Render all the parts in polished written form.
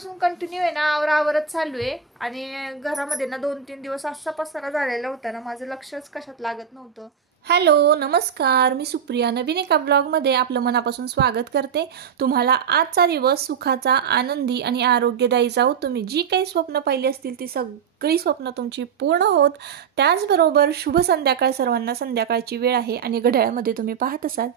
Continue आहे ना, आवरावरच चालू आहे. आणि घरामध्ये ना 2-3 दिवस असा पसारा झालेला होता ना, माझं लक्षच कशात लागत नव्हतं. हॅलो, नमस्कार, मी सुप्रिया. नवीन एका ब्लॉगमध्ये आपलं मनापासून स्वागत करते. तुम्हाला आजचा दिवस सुखाचा, आनंदी आणि आरोग्यदायी जाऊ. तुम्ही जी काही स्वप्न पाहिली असतील ती सगळी स्वप्न तुमची पूर्ण होत. त्याचबरोबर शुभ संध्याकाळ सर्वांना. संध्याकाळची वेळ आहे आणि घड्याळामध्ये तुम्ही पाहत असाल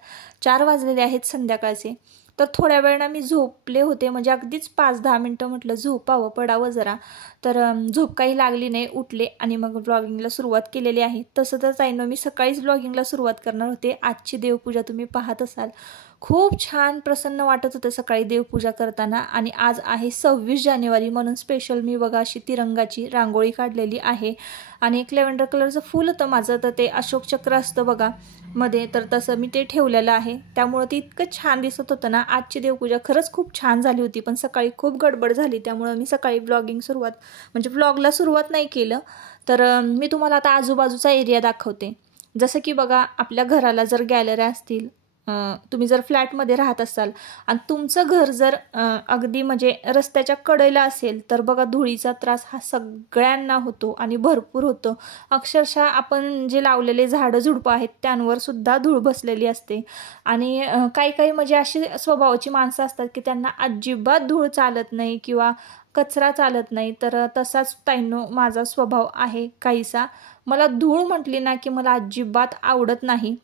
4 वाजलेले आहेत संध्याकाळचे. तर थोड्या वेळ ना मी झोपले होते, म्हणजे अगदीच 5-10 मिनटं म्हटलं झोपावं, पडावं जरा. तर झोप काही लागली नाही, उठले आणि मग व्लॉगिंगला सुरुवात केलेली आहे. तसं तर जाईन मी सकाळीच व्लॉगिंगला सुरुवात करणार होते. आजची देवपूजा तुम्ही पाहत असाल, खूप छान प्रसन्न वाटत होतं सकाळी देवपूजा करताना. आणि आज आहे 26 जानेवारी, म्हणून स्पेशल मी बघा अशी तिरंगाची रांगोळी काढलेली आहे. आणि एक लेव्हेंडर कलरचं फूल होतं माझं, तर ते अशोक चक्र असतं बघा मध्ये, तर तसं मी ते ठेवलेलं आहे. त्यामुळं ते इतकं छान दिसत होतं ना. आजची देवपूजा खरंच खूप छान झाली होती, पण सकाळी खूप गडबड झाली, त्यामुळं मी सकाळी म्हणजे व्लॉगला सुरुवात नाही केलं. तर मी तुम्हाला आता आजूबाजूचा एरिया दाखवते. जसं की बघा, आपल्या घराला जर गॅलऱ्या असतील, तुम्ही जर फ्लॅटमध्ये राहत असाल आणि तुमचं घर जर अगदी म्हणजे रस्त्याच्या कडेला असेल, तर बघा धुळीचा त्रास हा सगळ्यांना होतो आणि भरपूर होतो. अक्षरशः आपण जे लावलेले झाडं झुडपं आहेत त्यांवर सुद्धा धूळ बसलेली असते. आणि काही काही म्हणजे अशी स्वभावाची माणसं असतात की त्यांना अजिबात धूळ चालत नाही किंवा कचरा चालत नाही. तर तसाच ताईंनो माझा स्वभाव आहे काहीसा. मला धूळ म्हटली ना की मला अजिबात आवडत नाही.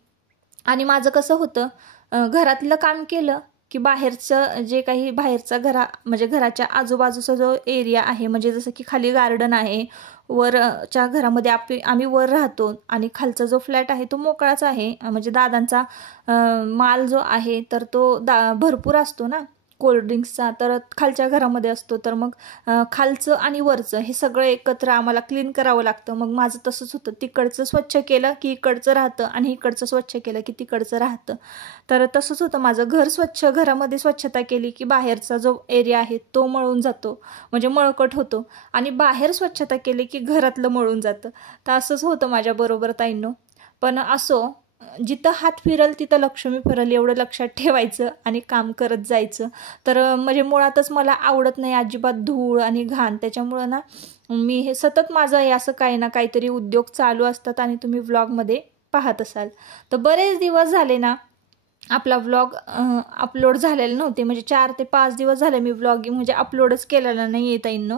आणि माझं कसं होतं, घरातलं काम केलं की बाहेरचं जे काही बाहेरचा म्हणजे घराच्या आजूबाजूचा जो एरिया आहे, म्हणजे जसं की खाली गार्डन आहे, वरच्या घरामध्ये आम्ही वर राहतो आणि खालचा जो फ्लॅट आहे तो मोकळाच आहे. म्हणजे दादांचा माल जो आहे तर तो भरपूर असतो ना कोल्ड्रिंक्सचा, तर खालच्या घरामध्ये असतो. तर मग खालचं आणि वरचं हे सगळं एकत्र आम्हाला क्लीन करावं लागतं. मग माझं तसंच होतं, तिकडचं स्वच्छ केलं की इकडचं राहतं आणि इकडचं स्वच्छ केलं की तिकडचं राहतं. तर तसंच होतं माझं. घरामध्ये स्वच्छता केली की बाहेरचा जो एरिया आहे तो मळून जातो, म्हणजे मळकट होतो. आणि बाहेर स्वच्छता केली की घरातलं मळून जातं. तर असंच होतं माझ्याबरोबर ताईंनो. पण असो, जिथं हात फिरल तिथं लक्ष्मी फिरल, एवढं लक्षात ठेवायचं आणि काम करत जायचं. तर म्हणजे मुळातच मला आवडत नाही अजिबात धूळ आणि घाण. त्याच्यामुळं ना मी हे सतत माझं हे असं काही ना काहीतरी उद्योग चालू असतात आणि तुम्ही व्लॉगमध्ये पाहत असाल. तर बरेच दिवस झाले ना आपला व्लॉग अपलोड झालेले नव्हते, म्हणजे 4 ते 5 दिवस झाले मी व्लॉगिंग म्हणजे अपलोडच केलेलं नाही आहे ताईंनो.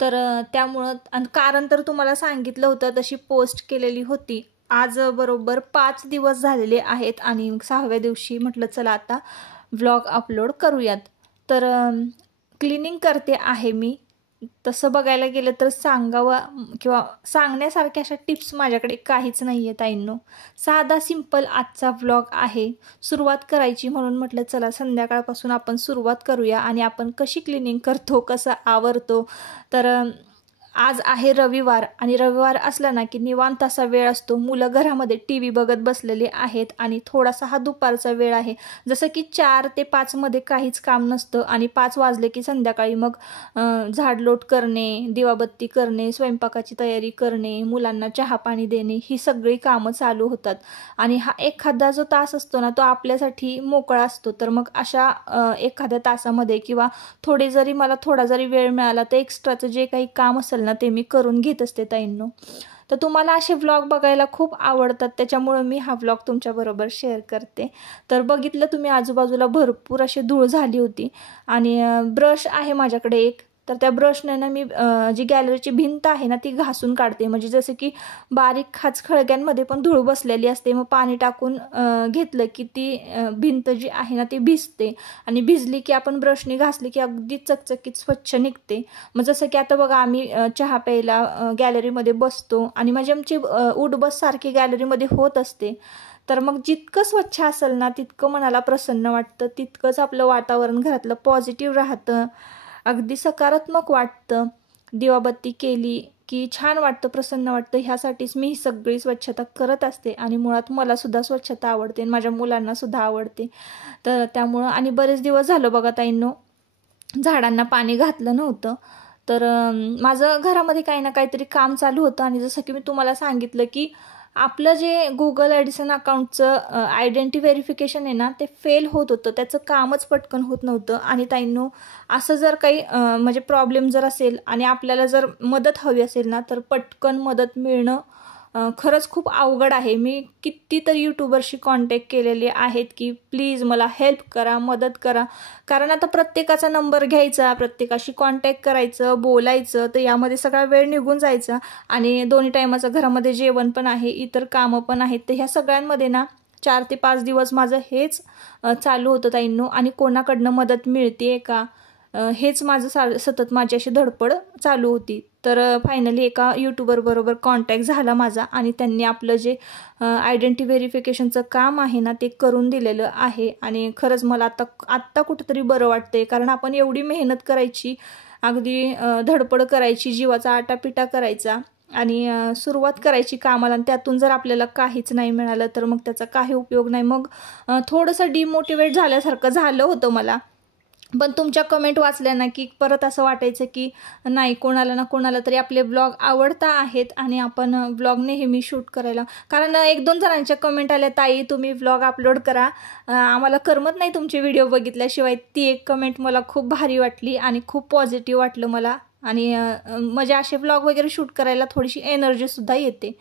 तर त्यामुळं, आणि कारण तर तुम्हाला सांगितलं होतं, तशी पोस्ट केलेली होती. आज बरोबर 5 दिवस झालेले आहेत आणि 6व्या दिवशी म्हटलं चला आता व्लॉग अपलोड करूयात. तर क्लिनिंग करते आहे मी. तसं बघायला गेलं तर सांगावं किंवा सांगण्यासारख्या अशा टिप्स माझ्याकडे काहीच नाही आहे ताईंनो. साधा सिंपल आजचा व्लॉग आहे. सुरुवात करायची म्हणून म्हटलं चला संध्याकाळपासून आपण सुरुवात करूया आणि आपण कशी क्लिनिंग करतो, कसं आवरतो. तर आज आहे रविवार आणि रविवार असला ना की निवांत असा वेळ असतो. मुलं घरामध्ये टी व्ही बघत बसलेले आहेत आणि थोडासा हा दुपारचा वेळ आहे. जसं की 4 ते 5 मध्ये काहीच काम नसतं आणि 5 वाजले की संध्याकाळी मग झाडलोट करणे, दिवाबत्ती करणे, स्वयंपाकाची तयारी करणे, मुलांना चहा पाणी देणे, ही सगळी कामं चालू होतात. आणि हा एखादा जो तास असतो ना तो आपल्यासाठी मोकळा असतो. तर मग अशा एखाद्या तासामध्ये किंवा मला थोडा जरी वेळ मिळाला तर एक्स्ट्राचं जे काही काम असेल ना ते मी करून घेत असते ताईंनो. तर तुम्हाला असे व्लॉग बघायला खूप आवडतात, त्याच्यामुळे मी हा व्लॉग तुमच्याबरोबर शेअर करते. तर बघितलं तुम्ही आजूबाजूला भरपूर अशी धूळ झाली होती. आणि ब्रश आहे माझ्याकडे एक, तर त्या ब्रशने ना मी जी गॅलरीची भिंत आहे ना ती घासून काढते. म्हणजे जसं की बारीक खाचखळग्यांमध्ये पण धूळ बसलेली असते, मग पाणी टाकून घेतलं की ती भिंत जी आहे ना ती भिजते आणि भिजली की आपण ब्रशने घासली की अगदी चकचकीत स्वच्छ निघते. मग जसं की आता बघा आम्ही चहा प्यायला गॅलरीमध्ये बसतो आणि आमची उठबस सारखी गॅलरीमध्ये होत असते. तर मग जितकं स्वच्छ असेल ना तितकं मनाला प्रसन्न वाटतं, तितकंच आपलं वातावरण घरातलं पॉझिटिव्ह राहतं, अगदी सकारात्मक वाटतं. दिवाबत्ती केली की छान वाटतं, प्रसन्न वाटतं. ह्यासाठीच मी ही सगळी स्वच्छता करत असते आणि मुळात मला सुद्धा स्वच्छता आवडते आणि माझ्या मुलांना सुद्धा आवडते. तर त्यामुळं, आणि बरेच दिवस झालं बघा ताईंनो झाडांना पाणी घातलं नव्हतं. तर माझं घरामध्ये काही ना काहीतरी काम चालू होतं आणि जसं की मी तुम्हाला सांगितलं की आपलं जे गुगल ॲडिसन अकाउंटचं आयडेंटिटी व्हेरिफिकेशन आहे ना, ते फेल होत होतं, त्याचं कामच पटकन होत नव्हतं. आणि ताईंनो, असं जर काही म्हणजे प्रॉब्लेम जर असेल आणि आपल्याला जर मदत हवी असेल ना, तर पटकन मदत मिळणं खरंच खूप अवघड आहे. मी कितीतरी यूट्यूबरशी कॉन्टॅक्ट केलेले आहेत की प्लीज मला हेल्प करा, मदत करा. कारण आता प्रत्येकाचा नंबर घ्यायचा, प्रत्येकाशी कॉन्टॅक्ट करायचं, बोलायचं, तर यामध्ये सगळा वेळ निघून जायचा. आणि दोन्ही टायमाचं घरामध्ये जेवण पण आहे, इतर कामं पण आहेत. तर ह्या सगळ्यांमध्ये ना 4 ते 5 दिवस माझं हेच चालू होतं ताईंनो. आणि कोणाकडनं मदत मिळते का, हेच माझं सतत माझी अशी धडपड चालू होती. तर फायनली एका यूट्यूबरबरोबर कॉन्टॅक्ट झाला माझा आणि त्यांनी आपलं जे आयडेंटिटी व्हेरिफिकेशनचं काम आहे ना, ते करून दिलेलं आहे. आणि खरंच मला आत्ता कुठंतरी बरं वाटतंय. कारण आपण एवढी मेहनत करायची, अगदी धडपड करायची, जीवाचा आटापिटा करायचा आणि सुरुवात करायची कामाला, आणि त्यातून जर आपल्याला काहीच नाही मिळालं तर मग त्याचा काही उपयोग नाही. मग थोडंसं डिमोटिवेट झाल्यासारखं झालं होतं मला. पण तुमच्या कमेंट वाचल्या ना की परत असं वाटायचं की नाही, कोणाला ना कोणाला तरी आपले ब्लॉग आवडता आहेत आणि आपण ब्लॉग नेहमी शूट करायला. कारण 1-2 जणांच्या कमेंट आल्या, ताई तुम्ही ब्लॉग अपलोड करा, आम्हाला करमत नाही तुमचे व्हिडिओ बघितल्याशिवाय. ती एक कमेंट मला खूप भारी वाटली आणि खूप पॉझिटिव्ह वाटलं मला. आणि म्हणजे असे ब्लॉग वगैरे शूट करायला थोडीशी एनर्जीसुद्धा येते.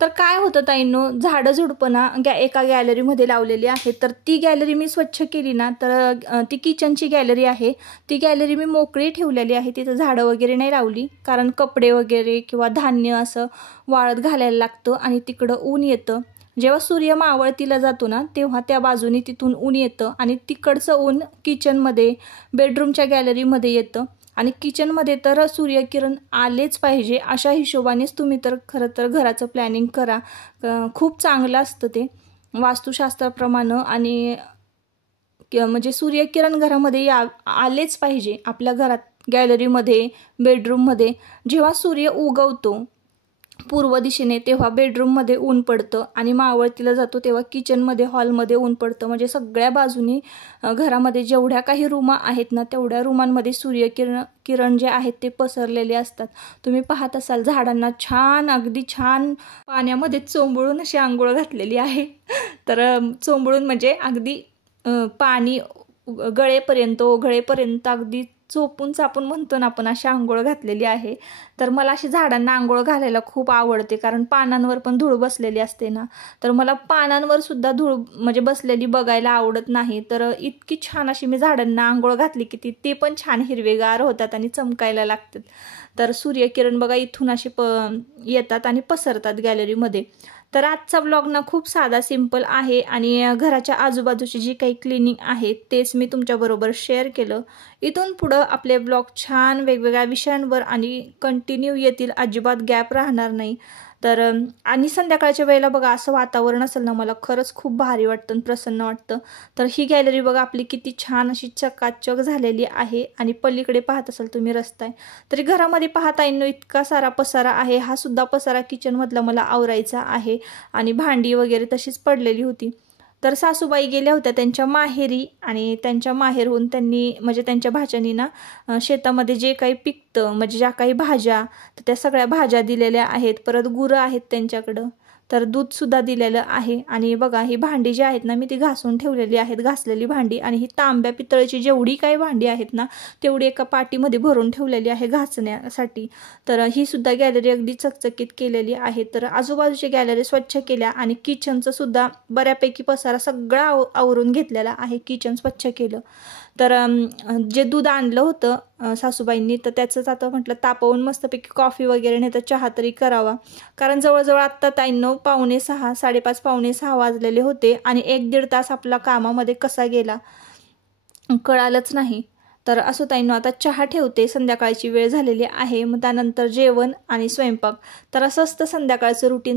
तर काय होतं ताईंनो, झाडं झुडपं ना एका गॅलरीमध्ये लावलेली आहे. तर ती गॅलरी मी स्वच्छ केली ना, तर ती किचनची गॅलरी आहे, ती गॅलरी मी मोकळी ठेवलेली आहे. तिथं झाडं वगैरे नाही लावली, कारण कपडे वगैरे किंवा धान्य असं वाळत घालायला लागतं आणि तिकडं ऊन येतं. जेव्हा सूर्य मावळतीला जातो ना, तेव्हा त्या बाजूनी तिथून ऊन येतं आणि तिकडचं ऊन किचनमध्ये, बेडरूमच्या गॅलरीमध्ये येतं. आणि किचनमध्ये तर सूर्यकिरण आलेच पाहिजे, अशा हिशोबानेच तुम्ही तर खरं तर घराचं प्लॅनिंग करा. खूप चांगलं असतं ते वास्तुशास्त्राप्रमाणे. आणि म्हणजे सूर्यकिरण घरामध्ये आलेच पाहिजे आपल्या घरात, गॅलरीमध्ये, बेडरूममध्ये. जेव्हा सूर्य उगवतो पूर्व दिशेने तेव्हा बेडरूममध्ये ऊन पडतं आणि मावळतीला जातो तेव्हा किचनमध्ये, हॉलमध्ये ऊन पडतं. म्हणजे सगळ्या बाजूनी घरामध्ये जेवढ्या काही रूमा आहेत ना, तेवढ्या रूमांमध्ये सूर्यकिरण जे आहेत ते पसरलेले असतात. तुम्ही पाहत असाल झाडांना छान, अगदी छान पाण्यामध्ये चोंबळून अशी आंघोळ घातलेली आहे. तर चोंबळून म्हणजे अगदी पाणी गळेपर्यंत अगदी चोपून चापून म्हणतो ना आपण, अशी आंघोळ घातलेली आहे. तर मला अशी झाडांना आंघोळ घालायला खूप आवडते, कारण पानांवर पण धूळ बसलेली असते ना. तर मला पानांवर सुद्धा धूळ म्हणजे बसलेली बघायला आवडत नाही. तर इतकी छान अशी मी झाडांना आंघोळ घातली की ते पण छान हिरवेगार होतात आणि चमकायला लागतात. तर सूर्यकिरण बघा इथून असे येतात आणि पसरतात गॅलरीमध्ये. तर आजचा ब्लॉग ना खूप साधा सिंपल आहे आणि घराच्या आजूबाजूची जी काही क्लिनिंग आहे तेच मी तुमच्याबरोबर शेअर केलं. इथून पुढं आपले ब्लॉग छान वेगवेगळ्या विषयांवर आणि कंटिन्यू येतील, अजिबात गॅप राहणार नाही. तर आणि संध्याकाळच्या वेळेला बघा असं वातावरण असेल ना, मला खरंच खूप भारी वाटतं आणि प्रसन्न वाटतं. तर ही गॅलरी बघा आपली किती छान अशी चकाचक झालेली आहे आणि पलीकडे पाहत असाल तुम्ही रस्ता आहे. तरी घरामध्ये पाहता येईन इतका सारा पसारा आहे. हा सुद्धा पसारा किचनमधला मला आवरायचा आहे आणि भांडी वगैरे तशीच पडलेली होती. तर सासूबाई गेल्या होत्या त्यांच्या माहेरी आणि त्यांच्या माहेरहून त्यांनी म्हणजे त्यांच्या भाच्यानी ना शेतामध्ये जे काही पिकतं म्हणजे ज्या काही भाज्या, तर त्या सगळ्या भाज्या दिलेल्या आहेत. परत गुरं आहेत त्यांच्याकडं, तर दूधसुद्धा दिलेलं आहे. आणि बघा ही भांडी जी आहेत ना, मी ती घासून ठेवलेली आहेत, घासलेली भांडी. आणि ही तांब्या पितळेची जेवढी काही भांडी आहेत ना, तेवढी एका पाटीमध्ये भरून ठेवलेली आहे घासण्यासाठी. तर ही सुद्धा गॅलरी अगदी चकचकीत केलेली आहे. तर आजूबाजूची गॅलरी स्वच्छ केल्या आणि किचनचं सुद्धा बऱ्यापैकी पसारा सगळा आवरून घेतलेला आहे, किचन स्वच्छ केलं. तर जे दूध आणलं होतं सासूबाईंनी, तर त्याचंच आता म्हटलं तापवून मस्तपैकी कॉफी वगैरे नाही तर चहा तरी करावा. कारण जवळजवळ आत्ता 5:45, 5:30, 5:45 वाजलेले होते आणि 1-1.5 तास आपला कामामध्ये कसा गेला कळालंच नाही. तर असं ताईंनो आता चहा ठेवते, संध्याकाळची वेळ झालेली आहे. मग त्यानंतर जेवण आणि स्वयंपाक. तर असं असतं संध्याकाळचं रुटीन.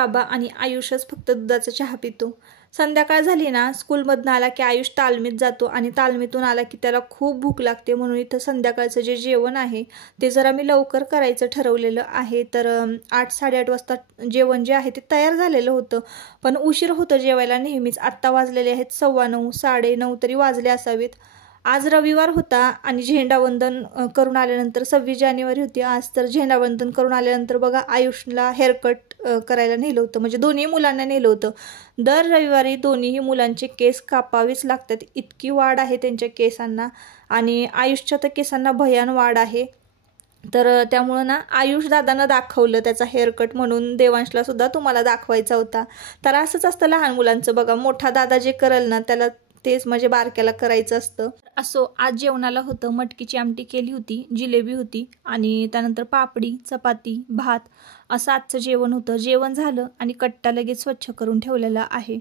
बाबा आणि आयुषच फक्त दुधाचा चहा पितो. संध्याकाळ झाली ना, स्कूलमधून आला की आयुष तालमीत जातो आणि तालमीतून आला की त्याला खूप भूक लागते. म्हणून इथं संध्याकाळचं जे जेवण आहे ते जरा मी लवकर करायचं ठरवलेलं आहे. तर 8-8:30 वाजता जेवण जे आहे ते तयार झालेलं होतं, पण उशीर होतं जेवायला नेहमीच. आत्ता वाजलेले आहेत 9:15, 9:30 तरी वाजले असावेत. आज रविवार होता आणि झेंडावंदन करून आल्यानंतर 26 जानेवारी होती आज. तर झेंडावंदन करून आल्यानंतर बघा आयुषला हेअरकट करायला नेलं होतं, म्हणजे दोन्ही मुलांना नेलं होतं. दर रविवारी दोन्हीही मुलांचे केस कापावेच लागतात, इतकी वाढ आहे त्यांच्या केसांना. आणि आयुषच्या तर केसांना भयान वाढ आहे. तर त्यामुळं ना आयुष दादानं दाखवलं त्याचा हेअरकट, म्हणून देवांशला सुद्धा तुम्हाला दाखवायचा होता. तर असंच असतं लहान मुलांचं बघा, मोठा दादा जे करेल ना त्याला तेच म्हणजे बारक्याला करायचं असतं. असो, आज जेवणाला होतं मटकीची आमटी केली होती, जिलेबी होती आणि त्यानंतर पापडी, चपाती, भात असं आजचं जेवण होतं. जेवण झालं आणि कट्टा लगेच स्वच्छ करून ठेवलेला आहे.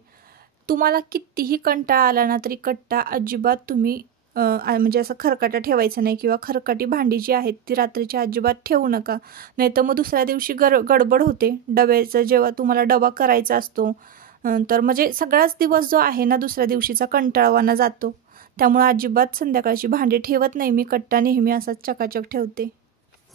तुम्हाला कितीही कंटाळा आला ना तरी कट्टा अजिबात तुम्ही म्हणजे असं खरकाटा ठेवायचं नाही, किंवा खरकाटी भांडी जी आहेत ती रात्रीची अजिबात ठेवू नका, नाही तर मग दुसऱ्या दिवशी गडबड होते. डब्याचं जेव्हा तुम्हाला डबा करायचा असतो तर म्हणजे सगळाच दिवस जो आहे ना दुसऱ्या दिवशीचा कंटाळवाना जातो. त्यामुळे अजिबात संध्याकाळची भांडी ठेवत नाही मी, कट्टा नेहमी असाच चकाचक ठेवते.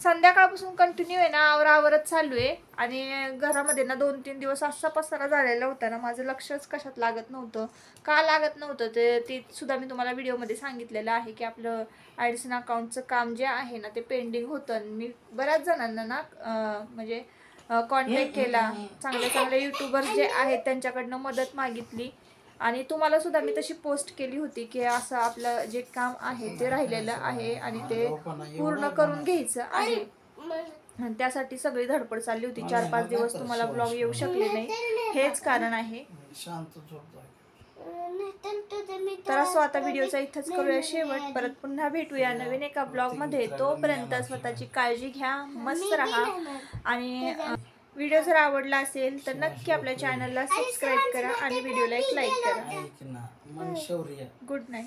संध्याकाळपासून कंटिन्यू आहे ना आवरावरच चालू आहे. आणि घरामध्ये ना 2-3 दिवस असा पसारा झालेला होता ना, माझं लक्षच कशात लागत नव्हतं. का लागत नव्हतं ते सुद्धा मी तुम्हाला व्हिडिओमध्ये सांगितलेलं आहे की आपलं ॲडिसन अकाउंटचं काम जे आहे ना ते पेंडिंग होतं. मी बऱ्याच जणांना ना म्हणजे कॉन्टॅक्ट केला, चांगले यूट्यूबर्स जे आहेत त्यांच्याकडनं मदत मागितली. आणि तुम्हाला सुद्धा मी तशी पोस्ट केली होती की असं आपलं जे काम आहे ते राहिलेलं आहे आणि ते पूर्ण करून घ्यायचं आहे. त्यासाठी सगळी धडपड चालली होती. 4-5 दिवस तुम्हाला ब्लॉग येऊ शकले नाही, हेच कारण आहे. तर असो, आता व्हिडिओचा इथंच करूया शेवट. परत पुन्हा भेटूया नवीन एका ब्लॉगमध्ये. तोपर्यंत स्वतःची काळजी घ्या, मस्त राहा. आणि व्हिडिओ जर आवडला असेल तर नक्की आपल्या चॅनलला सबस्क्राईब करा आणि व्हिडिओला एक लाईक करा. Good night.